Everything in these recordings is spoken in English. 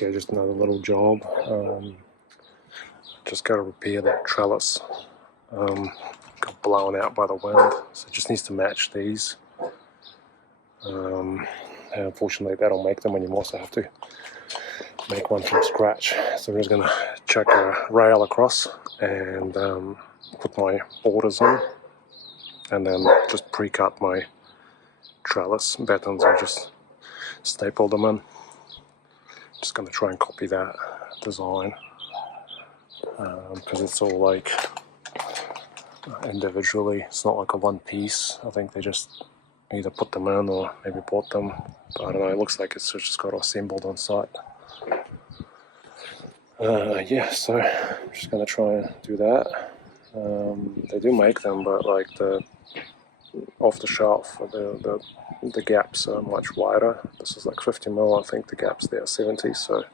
Okay, just another little job. Just got to repair that trellis. Got blown out by the wind, so it just needs to match these. And unfortunately that'll make them, and you also have to make one from scratch. So I'm just going to chuck a rail across and put my borders in, and then just pre-cut my trellis battens and just staple them in. Just going to try and copy that design because it's all like individually, it's not like a one piece. I think they just either put them in or maybe bought them, but I don't know, it looks like it's just got assembled on site. Yeah, so I'm just going to try and do that. They do make them, but like the off the shelf, the gaps are much wider. This is like 50 mil, I think the gaps there are 70, so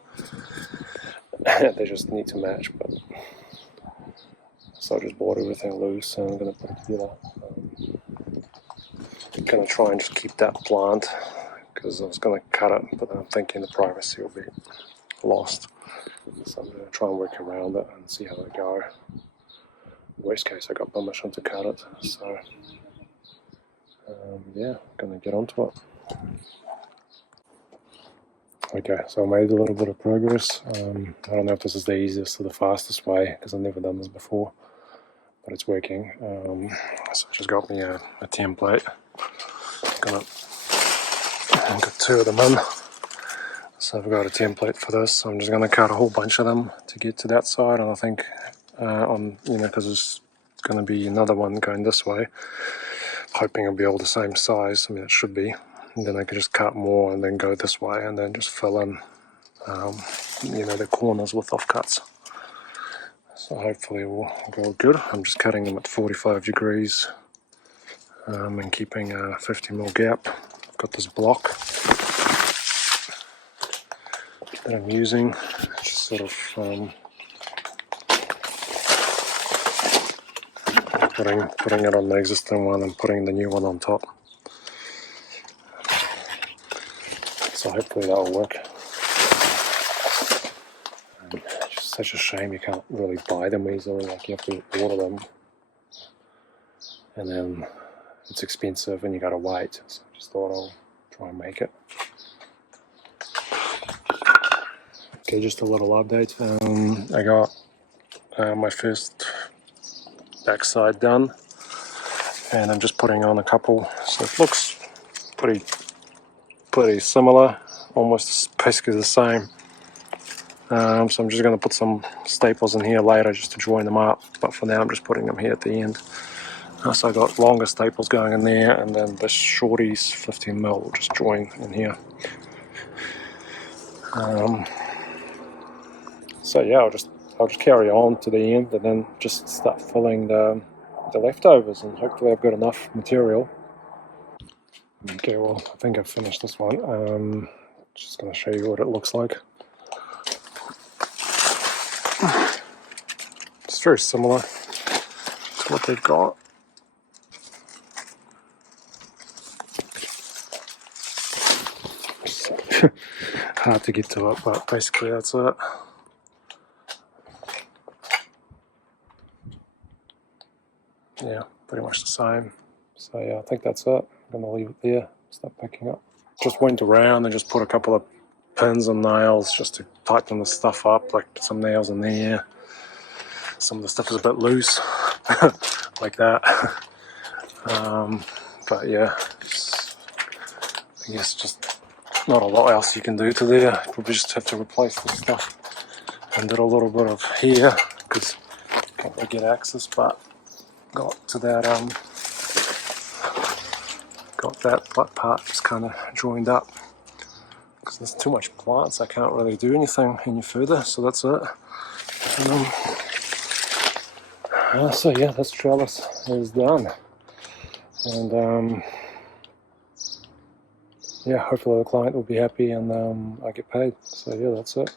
they just need to match. But so I just bought everything loose and I'm going to put it together. I'm going to try and just keep that plant because I was going to cut it, but I'm thinking the privacy will be lost. So I'm going to try and work around it and see how they go. Worst case, I got permission to cut it, so yeah, I'm going to get onto it. Okay, so I made a little bit of progress. I don't know if this is the easiest or the fastest way because I've never done this before, but it's working. So I just got me a template. I've got two of them in. So I've got a template for this. So I'm just going to cut a whole bunch of them to get to that side, and I think because there's going to be another one going this way, hoping it'll be all the same size. I mean, it should be. And then I can just cut more and then go this way and then just fill in the corners with offcuts. So hopefully it will go good. I'm just cutting them at 45 degrees and keeping a 50 mil gap. I've got this block that I'm using, just sort of putting it on the existing one and putting the new one on top. So hopefully that will work. It's just such a shame you can't really buy them easily, like you have to order them. And then it's expensive and you gotta wait. So I just thought I'll try and make it. Okay, just a little update. I got my first backside done, and I'm just putting on a couple. So it looks pretty similar, almost basically the same. So I'm just going to put some staples in here later just to join them up, but for now I'm just putting them here at the end. So I got longer staples going in there, and then the shorties 15 mil will just join in here. So yeah, I'll just carry on to the end and then just start filling the leftovers, and hopefully I've got enough material. Okay, well I think I've finished this one. Just going to show you what it looks like. It's very similar to what they've got. Hard to get to it, but basically that's it. Yeah, pretty much the same. So yeah, I think that's it. I'm going to leave it there, start picking up. Just went around and just put a couple of pins and nails just to tighten the stuff up, like some nails in there. Some of the stuff is a bit loose, like that. But yeah, I guess just not a lot else you can do to there. Probably just have to replace the stuff. And did a little bit of here because can't really get access, but got to that got that part just kind of joined up because there's too much plants. I can't really do anything any further, so that's it. So yeah, this trellis is done, and yeah, hopefully the client will be happy and I get paid. So yeah, that's it.